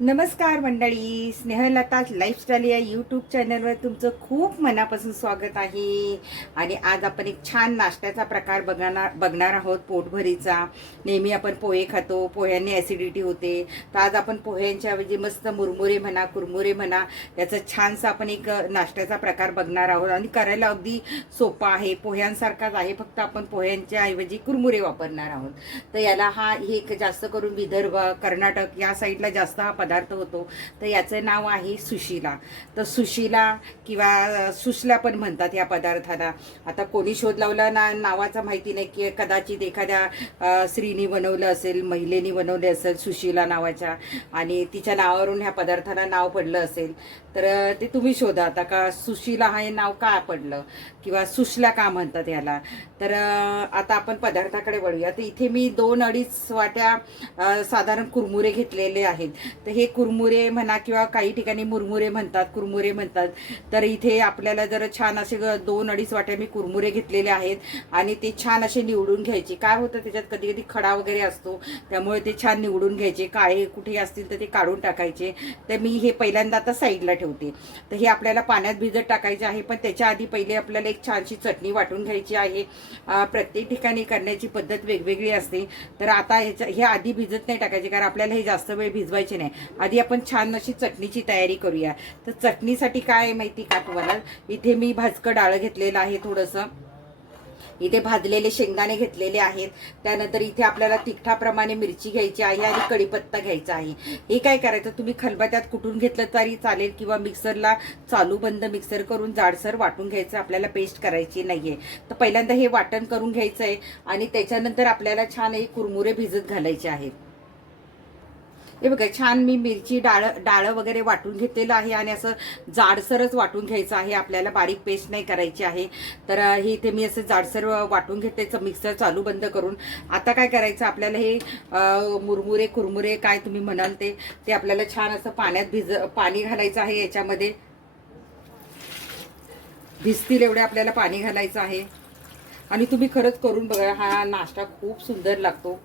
नमस्कार मंडळी स्नेहलता लाईफस्टाईल या यूट्यूब चॅनलवर तुमचं खूप मनापासून स्वागत आहे. आणि आज आपण एक छान नाश्त्याचा प्रकार बघणार बघणार आहोत पोटभरीचा. नेहमी आपण पोहे खातो पोह्यांनी ॲसिडिटी होते. तर आज आपण पोह्यांच्या ऐवजी मस्त मुरमुरे म्हणा कुरमुरे म्हणा त्याचा छानसा आपण एक नाश्त्याचा प्रकार बघणार आहोत. आणि करायला अगदी सोपा आहे. पोह्यांसारखाच आहे. फक्त आपण पोह्यांच्या ऐवजी कुरमुरे वापरणार आहोत. तर याला हा हे एक जास्त करून विदर्भ कर्नाटक या साईडला जास्त हा पदार्थ होतो. तर याचं नाव आहे सुशिला. तर सुशिला किंवा सुशला पण म्हणतात या पदार्थाला. आता कोणी शोध लावला ना नावाचा माहिती नाही की कदाचित एखाद्या स्त्रीनी बनवलं असेल महिलेनी बनवले असेल सुशिला नावाच्या आणि तिच्या नावावरून ह्या पदार्थाला नाव पडलं असेल. तर ते तुम्ही शोधा आता का सुशिला हे नाव का पडलं? किंवा सुशला का म्हणतात याला? तर आता आपण पदार्थाकडे वळूया. तर इथे मी दोन अडीच वाट्या साधारण कुरमुरे घेतलेले आहेत. तर हे कुरमुरे म्हणा किंवा काही ठिकाणी मुरमुरे म्हणतात कुरमुरे म्हणतात. तर इथे आपल्याला जर छान असे ग- दोन अडीच वाट्या मी कुरमुरे घेतलेले आहेत आणि ते छान असे निवडून घ्यायचे. काय होतं त्याच्यात कधी कधी खडा वगैरे असतो त्यामुळे ते छान निवडून घ्यायचे. काळे कुठे असतील तर ते काढून टाकायचे. तर मी हे पहिल्यांदा आता साईडला ठेवते. तर हे आपल्याला पाण्यात भिजत टाकायचे आहे पण त्याच्या आधी पहिले आपल्याला एक छानशी चटणी वाटून घ्यायची आहे. प्रत्येक ठिकाणी करण्याची पद्धत वेगवेगळी असते. तर आता ह्याच्या हे आधी भिजत नाही टाकायचे कारण आपल्याला हे जास्त वेळ भिजवायचे नाही. आधी आपण छान अशी चटणीची तयारी करूया. तर चटणीसाठी काय आहे माहिती का तुम्हाला? इथे मी भाजकं डाळ घेतलेलं आहे थोडंसं. इथे भाजलेले शेंगदाणे घेतलेले आहेत. त्यानंतर इथे आपल्याला तिखटाप्रमाणे मिरची घ्यायची आहे आणि कढीपत्ता घ्यायचा आहे. हे काय करायचं? तुम्ही खलबत्यात कुटून घेतलं तरी चालेल किंवा मिक्सरला चालू बंद मिक्सर करून जाडसर वाटून घ्यायचं. आपल्याला पेस्ट करायची नाहीये. तर पहिल्यांदा हे वाटण करून घ्यायचं आहे आणि त्याच्यानंतर आपल्याला छान हे कुरमुरे भिजत घालायचे आहेत. हे बघा छान मी मिरची डाळ डाळं वगैरे वाटून घेतलेलं आहे आणि असं जाडसरच वाटून घ्यायचं आहे. आपल्याला बारीक पेस्ट नाही करायची आहे. तर हे इथे मी असं जाडसर वाटून घेते. मिक्सर चालू बंद करून. आता काय करायचं? आपल्याला हे मुरमुरे कुरमुरे काय तुम्ही म्हणाल ते ते आपल्याला छान असं पाण्यात भिज पाणी घालायचं आहे याच्यामध्ये. भिजतील एवढे आपल्याला पाणी घालायचं आहे. आणि तुम्ही खरंच करून बघा हा नाश्ता खूप सुंदर लागतो.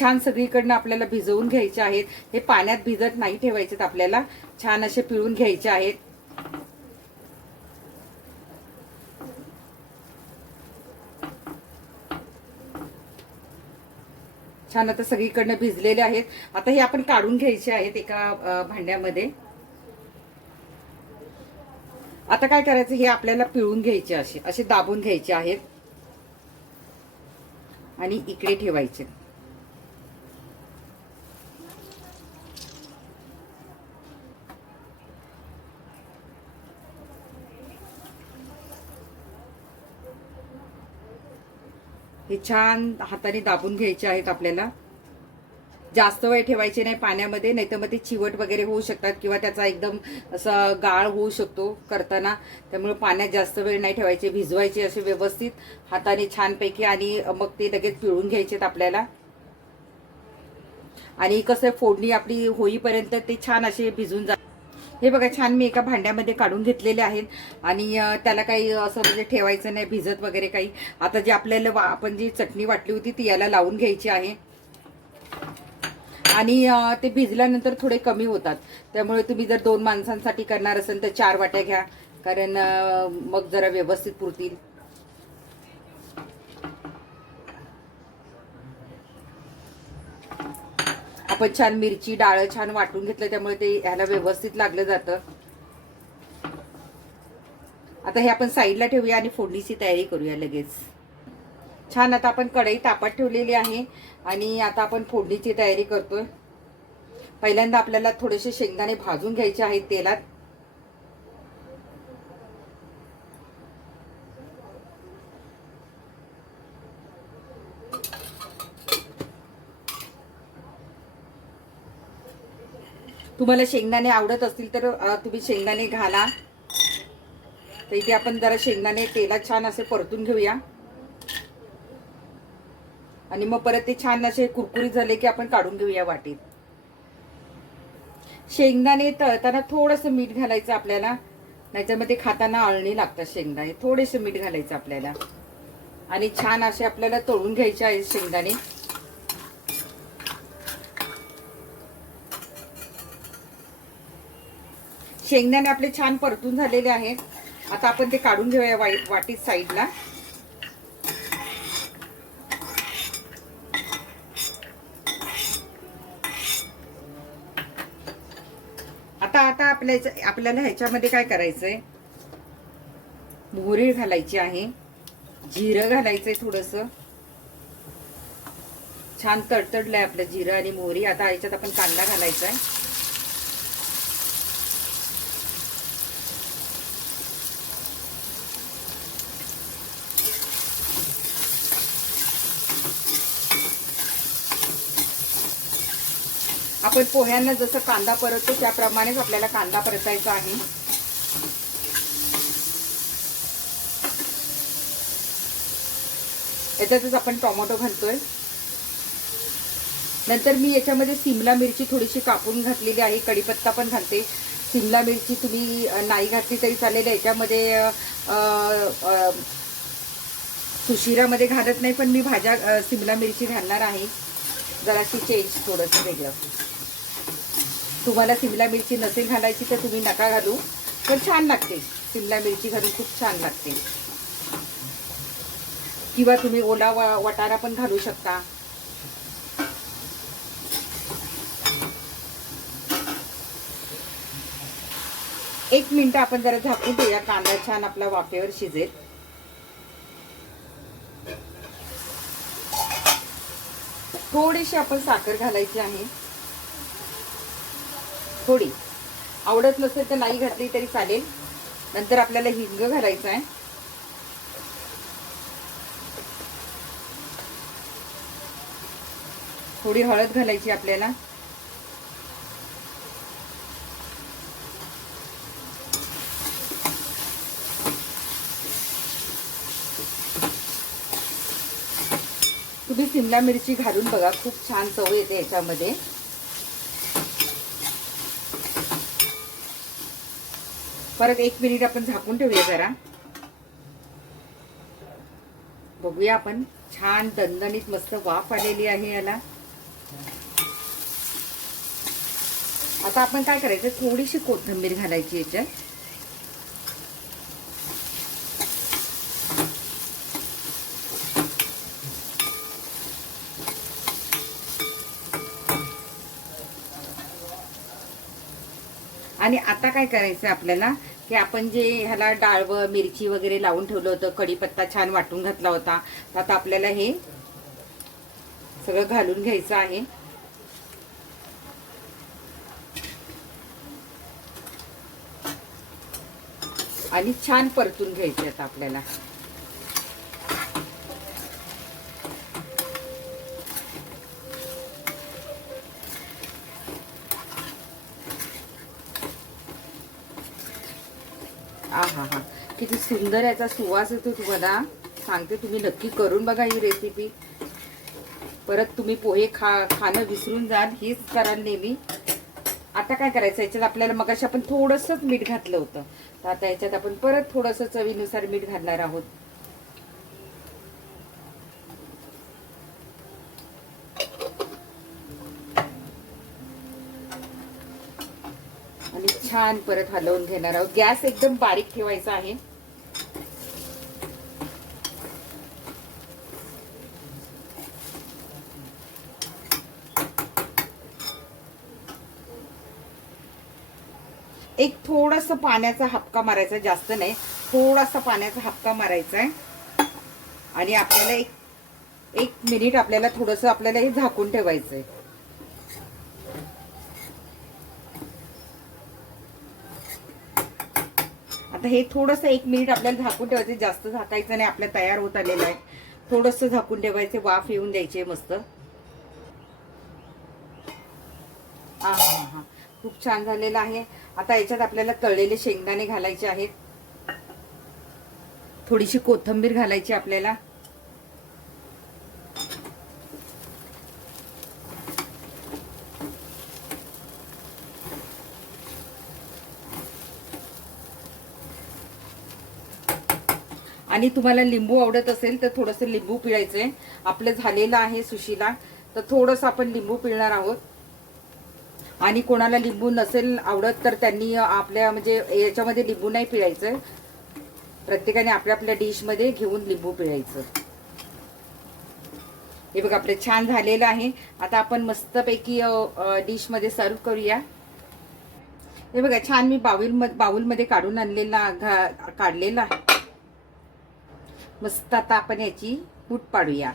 छान सगळीकडनं आपल्याला भिजवून घ्यायचे आहेत. हे पाण्यात भिजत नाही ठेवायचेत आपल्याला. छान असे पिळून घ्यायचे आहेत. छान आता सगळीकडनं भिजलेले आहेत. आता हे आपण काढून घ्यायचे आहेत एका भांड्यामध्ये. आता काय करायचं? हे आपल्याला पिळून घ्यायचे असे असे दाबून घ्यायचे आहेत. आणि इकडे ठेवायचे. हे छान हाताने दाबून घ्यायचे आहेत आपल्याला. जास्त वेळ ठेवायचे नाही पाण्यामध्ये नाही तर मग ते चिवट वगैरे होऊ शकतात किंवा त्याचा एकदम असा गाळ होऊ शकतो करताना. त्यामुळे पाण्यात जास्त वेळ नाही ठेवायचे भिजवायचे असे व्यवस्थित हाताने छानपैकी आणि मग ते लगेच पिळून घ्यायचेत आपल्याला. आणि कसं फोडणी आपली होईपर्यंत ते छान असे भिजून जातात. हे बघा छान मी एका भांड्यामध्ये काढून घेतलेले आहेत. आणि त्याला काही असं म्हणजे ठेवायचं नाही भिजत वगैरे काही. आता जे आपल्याला वा- आपण जी चटणी वाटली होती ती याला लावून घ्यायची आहे. आणि ते भिजल्यानंतर थोडे कमी होतात. त्यामुळे तुम्ही जर दोन माणसांसाठी करणार असेल तर चार वाट्या घ्या. कारण मग जरा व्यवस्थित पुरतील. खूपच छान मिरची डाळ छान वाटून घेतलं त्यामुळे ते ह्याला व्यवस्थित लागलं जातं. आता हे आपण साईडला ठेवूया आणि फोडणीची तयारी करूया लगेच. छान आता आपण कढई तापत ठेवलेली आहे आणि आता आपण फोडणीची तयारी करतोय. पहिल्यांदा आपल्याला थोडेसे शेंगदाणे भाजून घ्यायचे आहेत तेलात. तुम्हाला शेंगदाणे आवडत असतील तर तुम्ही शेंगदाणे घाला. तर इथे आपण जरा शेंगदाणे तेलात छान असे परतून घेऊया. आणि मग परत ते छान असे कुरकुरीत झाले की आपण काढून घेऊया वाटीत. शेंगदाणे तळताना थोडंसं मीठ घालायचं आपल्याला. नाहीतर मग ते खाताना अळणी लागतात शेंगदाणे. थोडेसे मीठ घालायचं आपल्याला. आणि छान असे आपल्याला तळून घ्यायचे आहे शेंगदाणे. शेंगदाणे आपले छान परतून झालेले आहेत. आता आपण ते काढून घेऊया वाईट वाटीत साईडला. आता आता आपल्या आपल्याला ह्याच्यामध्ये काय करायचंय? मोहरी घालायची आहे. जिरं घालायचंय थोडस. छान तडतडलंय आपलं जिरं आणि मोहरी आता ह्याच्यात आपण कांदा घालायचा आहे आपण पोह्यांना जसं कांदा परततो त्याप्रमाणेच आपल्याला कांदा परतायचा आहे. याच्यातच आपण टोमॅटो घालतोय. नंतर मी याच्यामध्ये सिमला मिरची थोडीशी कापून घातलेली आहे कढीपत्ता पण घालते. सिमला मिरची तुम्ही नाही घातली तरी चालेल. याच्यामध्ये सुशिरामध्ये घालत नाही पण मी भाज्या सिमला मिरची घालणार आहे. जराशी चेंज थोडंसं वेगळं. तुम्हाला सिमला मिरची नसेल घालायची तर तुम्ही नका घालू. पण छान लागते. सिमला मिरची घालून खूप छान लागते. किंवा तुम्ही ओला व- वटाणा पण घालू शकता. एक मिनिट आपण जरा झाकून देऊया कांदा छान आपला वाफेवर शिजेल. थोडीशी आपण साखर घालायची आहे. थोडी. आवडत नसेल तर नाही घातली तरी चालेल. नंतर आपल्याला हिंग घालायचं आहे. थोडी हळद घालायची आपल्याला. तुम्ही शिमला मिरची घालून बघा खूप छान चव येते याच्यामध्ये. परत एक मिनिट आपण झाकून ठेवूया जरा. बघूया आपण. छान दणदणीत मस्त वाफ आलेली आहे याला. आता आपण काय करायचं? थोडीशी कोथिंबीर घालायची याच्यात. आणि आता काय करायचं आपल्याला? की आपण जे ह्याला डाळवं मिरची वगैरे लावून ठेवलं होतं कढीपत्ता छान वाटून घातला होता. तर आता आपल्याला हे सगळं घालून घ्यायचं आहे. आणि छान परतून घ्यायचे आता आपल्याला. हा हा. किती सुंदर याचा सुवास येतो तुम्हाला. सांगते तुम्ही नक्की करून बघा ही रेसिपी परत तुम्ही पोहे खा खाणं विसरून जाल हेच कराल नेहमी. आता काय करायचं याच्यात आपल्याला मगाशी आपण थोडंसंच मीठ घातलं होतं. तर आता याच्यात आपण परत थोडंसं चवीनुसार मीठ घालणार आहोत. आणि छान परत हलवून घेणार आहोत. गॅस एकदम बारीक ठेवायचा आहे. एक थोडस पाण्याचा हपका मारायचा जास्त नाही. थोडासा पाण्याचा हपका मारायचा आहे आणि आपल्याला एक एक मिनिट आपल्याला थोडस आपल्याला हे झाकून ठेवायचंय. आता हे थोडंसं एक मिनिट आपल्याला झाकून ठेवायचं जास्त झाकायचं नाही आपल्या तयार होत आलेलं आहे. थोडंसं झाकून ठेवायचे वाफ येऊन द्यायचे मस्त. हा हा हा. खूप छान झालेलं आहे. आता याच्यात आपल्याला तळलेले शेंगदाणे घालायचे आहेत. थोडीशी कोथंबीर घालायची आपल्याला. आणि तुम्हाला लिंबू आवडत असेल तर थोडंसं लिंबू पिळायचं आहे आपलं झालेलं आहे सुशीला. तर थोडंसं आपण लिंबू पिळणार आहोत. आणि कोणाला लिंबू नसेल आवडत तर त्यांनी आपल्या म्हणजे याच्यामध्ये लिंबू नाही पिळायचं. प्रत्येकाने आपल्या आपल्या डिशमध्ये घेऊन लिंबू पिळायचं. हे बघा आपलं छान झालेलं आहे. आता आपण मस्तपैकी डिशमध्ये सर्व करूया. हे बघा छान मी बाउल बाउलमध्ये काढून आणलेला घा- काढलेला आहे. मस्त आता आपण याची कूट पाडूया.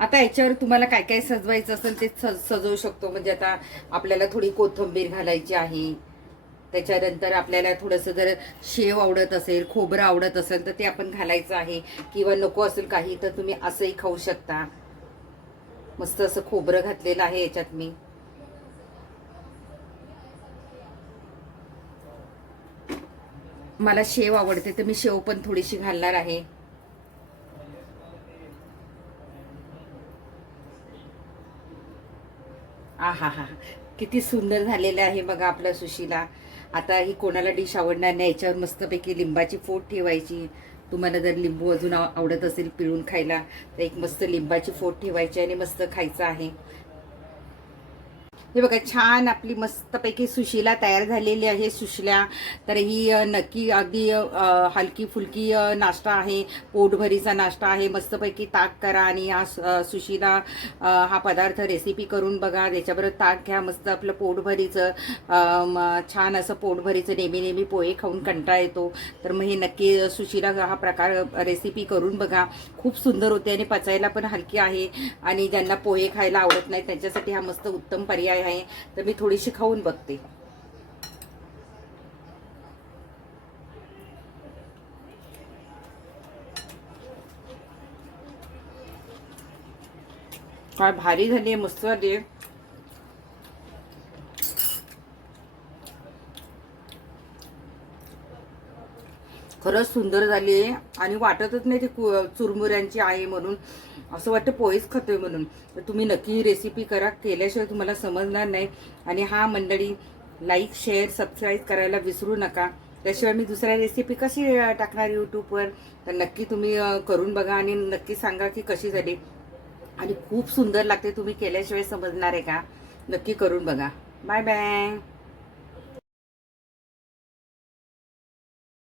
आता याच्यावर तुम्हाला काय काय सजवायचं असेल ते सज सजवू शकतो. म्हणजे आता आपल्याला थोडी कोथिंबीर घालायची आहे. त्याच्यानंतर आपल्याला थोडंसं जर शेव आवडत असेल खोबरं आवडत असेल तर ते आपण घालायचं आहे. किंवा नको असेल काही तर तुम्ही असंही खाऊ शकता. मस्त असं खोबरं घातलेलं आहे याच्यात मी. मला शेव आवडते तर मी शेव पण थोडीशी घालणार आहे. आहा हा. किती सुंदर झालेलं आहे बघा आपलं सुशीला. आता ही कोणाला डिश आवडणार नाही याच्यावर मस्तपैकी लिंबाची फोड ठेवायची. तुम्हाला जर लिंबू अजून आव- आवडत असेल पिळून खायला तर एक मस्त लिंबाची फोड ठेवायची आणि मस्त खायचं आहे. हे बघा छान आपली मस्तपैकी सुशीला तयार झालेली आहे सुशिला. तर ही नक्की अगदी हलकी फुलकी नाश्ता आहे. पोटभरीचा नाश्ता आहे. मस्तपैकी ताक करा आणि हा सु- सुशिला हा पदार्थ रेसिपी करून बघा. त्याच्याबरोबर ताक घ्या. मस्त आपलं पोटभरीचं छान असं पोटभरीचं नेहमी नेहमी पोहे खाऊन कंटाळा येतो. तर मग हे नक्की सुशिला हा प्रकार रेसिपी करून बघा. खूप सुंदर होते आणि पचायला पण हलकी आहे. आणि ज्यांना पोहे खायला आवडत नाही त्यांच्यासाठी हा मस्त उत्तम पर्याय आहे तर मी थोडीशी खाऊन बघते. काय भारी झाली आहे मस्त झाली खरंच सुंदर झाली आहे. आणि वाटतच नाही ती कु- चुरमुऱ्यांची आहे म्हणून. असं वाटतं पोहेच खातोय म्हणून. तर तुम्ही नक्की ही रेसिपी करा. केल्याशिवाय तुम्हाला समजणार नाही. आणि हा मंडळी लाईक शेअर सबस्क्राईब करायला विसरू नका. त्याशिवाय मी दुसऱ्या रेसिपी कशी टाकणार यूट्यूबवर तर नक्की तुम्ही करून बघा आणि नक्की सांगा की कशी झाली. आणि खूप सुंदर लागते. तुम्ही केल्याशिवाय समजणार आहे का? नक्की करून बघा. Bye bye